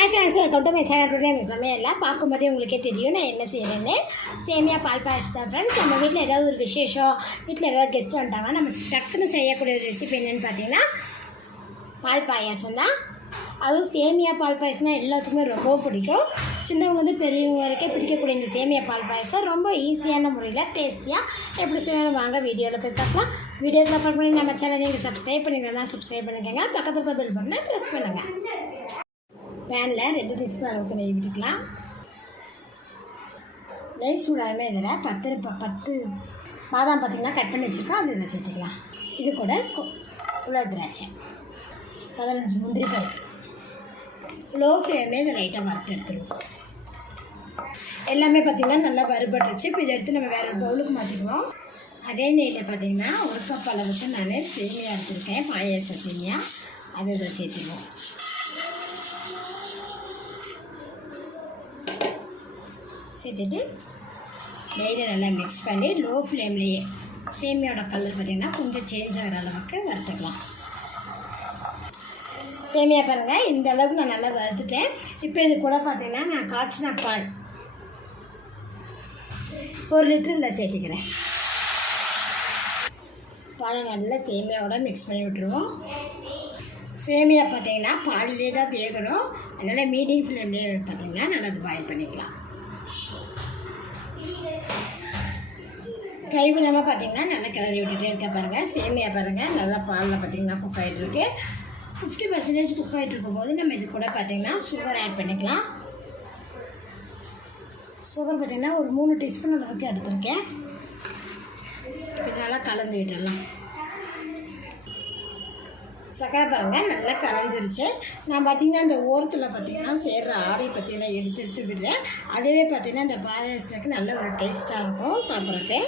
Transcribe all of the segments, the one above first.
Hi welcome to my channel today எங்கள் சமையல்லாம் பார்க்கும்போதே உங்களுக்கே தெரியும். நான் என்ன செய்கிறேன்னு சேமியா பால் பாயசம் தான் ஃப்ரெண்ட்ஸ் நம்ம வீட்டில் ஏதாவது ஒரு விசேஷம் வீட்டில் ஏதாவது கெஸ்ட் வந்துட்டாங்க நம்ம டக்குன்னு செய்யக்கூடிய ஒரு ரெசிபி என்னென்னு பார்த்தீங்கன்னா பால் பாயாசம் தான் அதுவும் சேமியா பால் பாயசம்னா எல்லாத்துக்குமே ரொம்ப பிடிக்கும். சின்னவங்க பெரியவங்க வரைக்கும் பிடிக்கக்கூடிய இந்த சேமியா பால் பாயசம் ரொம்ப ஈஸியான முறையில் டேஸ்டியாக எப்படி செய்யணும் வாங்க வீடியோவில் போய் பார்க்கலாம். வீடியோவில் பார்க்க பண்ணி நம்ம சேனல் நீங்கள் சப்ஸ்கிரைப் பண்ணிக்கலாம் சப்ஸ்கிரைப் பண்ணிக்கோங்க. பக்கத்தில் பெல் பண்ணால் ப்ரெஸ் பண்ணுங்கள் பேனில் ரெண்டு டீஸ்பூன் அளவுக்கு நெய் விட்டுக்கலாம். நெய் சூடாலுமே இதில் பத்து ப- பத்து பாதாம் பார்த்திங்கன்னா கட் பண்ணி வச்சுருக்கோம். அது இதில் சேர்த்துக்கலாம். இது கூட உள்ள திராட்சை. பதினஞ்சு முந்திரி பருப்பு லோ ஃப்ளேம்லேயே இதை லைட்டாக வறுத்து எடுத்துருவோம். எல்லாமே பார்த்திங்கன்னா நல்லா வறுபட்டு வச்சு இப்போ இதை எடுத்து நம்ம வேறு ஒரு பவுலுக்கு மாற்றிக்குவோம் அதே நெய்யில் பார்த்திங்கன்னா ஒரு கப் அளவுக்கு நான் சேமியா எடுத்துருக்கேன். பாயச சேமியா. அதை இதை சேர்த்துக்குவோம். சேர்த்துட்டு டெய்லியும் நல்லா மிக்ஸ் பண்ணி லோ ஃப்ளேம்லேயே சேமியாவோட கலர் பார்த்திங்கன்னா கொஞ்சம் சேஞ்ச் ஆகிற அளவுக்கு வறுத்துக்கலாம். சேமியா பாருங்கள் இந்த அளவுக்கு நான் நல்லா வறுத்துட்டேன். இப்போ இது கூட பார்த்தீங்கன்னா நான் காய்ச்சின பால் ஒரு லிட்டர் இதில் சேர்த்துக்கிறேன். பாலை நல்லா சேமியாவோட மிக்ஸ் பண்ணி விட்டுருவோம். சேமியா பார்த்தீங்கன்னா பாலிலே தான் வேகணும். அதனால் மீடியம் ஃப்ளேம்லேயே பார்த்தீங்கன்னா நல்லா அது பாயில் பண்ணிக்கலாம். கைவிடாமல் பார்த்தீங்கன்னா நல்லா கிளறி விட்டுட்டே இருக்கேன் பாருங்கள் சேமியா பாருங்கள் நல்லா பாலில் பார்த்தீங்கன்னா குக் ஆகிட்டு இருக்கு. ஃபிஃப்டி பர்சன்டேஜ் குக் ஆகிட்டு இருக்கும்போது நம்ம இது கூட பார்த்தீங்கன்னா சுகர் ஆட் பண்ணிக்கலாம். சுகர் பார்த்தீங்கன்னா ஒரு மூணு டீஸ்பூன் அளவுக்கு எடுத்திருக்கேன். இது நல்லா கலந்து விட்டுடலாம். சக்கரை பாருங்கள் நல்லா கரைஞ்சிருச்சு. நான் பார்த்திங்கன்னா இந்த ஓரத்தில் பார்த்திங்கன்னா சேர்கிற ஆவி பார்த்தீங்கன்னா எடுத்து எடுத்து விடுறேன். அதுவே பார்த்திங்கன்னா இந்த பாயாசத்துக்கு நல்ல ஒரு டேஸ்ட்டாக இருக்கும் சாப்பிட்றதுக்கு.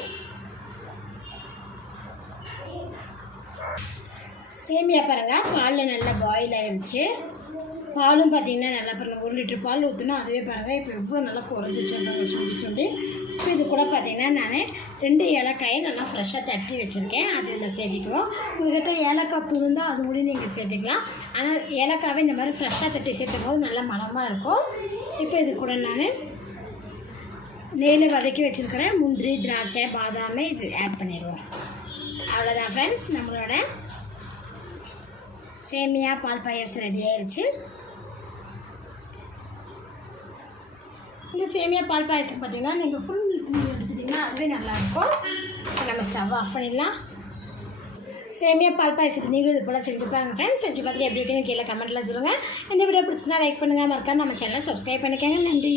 சேமியா பாருங்கள் பாலில் நல்லா பாயில் ஆயிடுச்சு பாலும் பார்த்தீங்கன்னா நல்லா பாருங்கள் ஒரு லிட்டர் பால் ஊற்றினா அதுவே பாருங்கள் இப்போ எவ்வளோ நல்லா குறைஞ்சி வச்சுருக்காங்க சுண்டி சுண்டி. இப்போ இது கூட பார்த்தீங்கன்னா நான் ரெண்டு ஏலக்காயை நல்லா ஃப்ரெஷ்ஷாக தட்டி வச்சுருக்கேன். அது இதில் சேர்த்திக்கிறோம். உங்கள்கிட்ட ஏலக்காய் துருந்தால் அது கூட நீங்கள் சேர்த்துக்கலாம். ஆனால் ஏலக்காவே இந்த மாதிரி ஃப்ரெஷ்ஷாக தட்டி சேர்த்தும் போது நல்லா மனமாக இருக்கும். இப்போ இது கூட நான் நெய்யில் வதக்கி வச்சுருக்கிறேன் முந்திரி திராட்சை பாதாமே இது ஆட் பண்ணிடுவோம். அவ்வளோதான் ஃப்ரெண்ட்ஸ் நம்மளோட சேமியா பால் பாயசம் ரெடி ஆயிடுச்சு இந்த சேமியா பால் பாயசம் பார்த்தீங்கன்னா நீங்கள் ஃபுல் மில்க் எடுத்துட்டிங்கன்னா அதுவே நல்லாயிருக்கும். இப்போ நம்ம ஸ்டவ் ஆஃப் பண்ணிடலாம். சேமியா பால் பாயசத்தை நீங்களும் இது போல் செஞ்சு பாருங்கள் ஃப்ரெண்ட்ஸ் செஞ்சு பார்த்துட்டு எப்படி இருக்குன்னு கீழே கமெண்ட்டில் சொல்லுங்கள் இந்த வீடியோ பிடிச்சினா லைக் பண்ணுங்கள் மறக்காம நம்ம சேனலை சப்ஸ்கிரைப் பண்ணிக்கோங்க. நன்றி.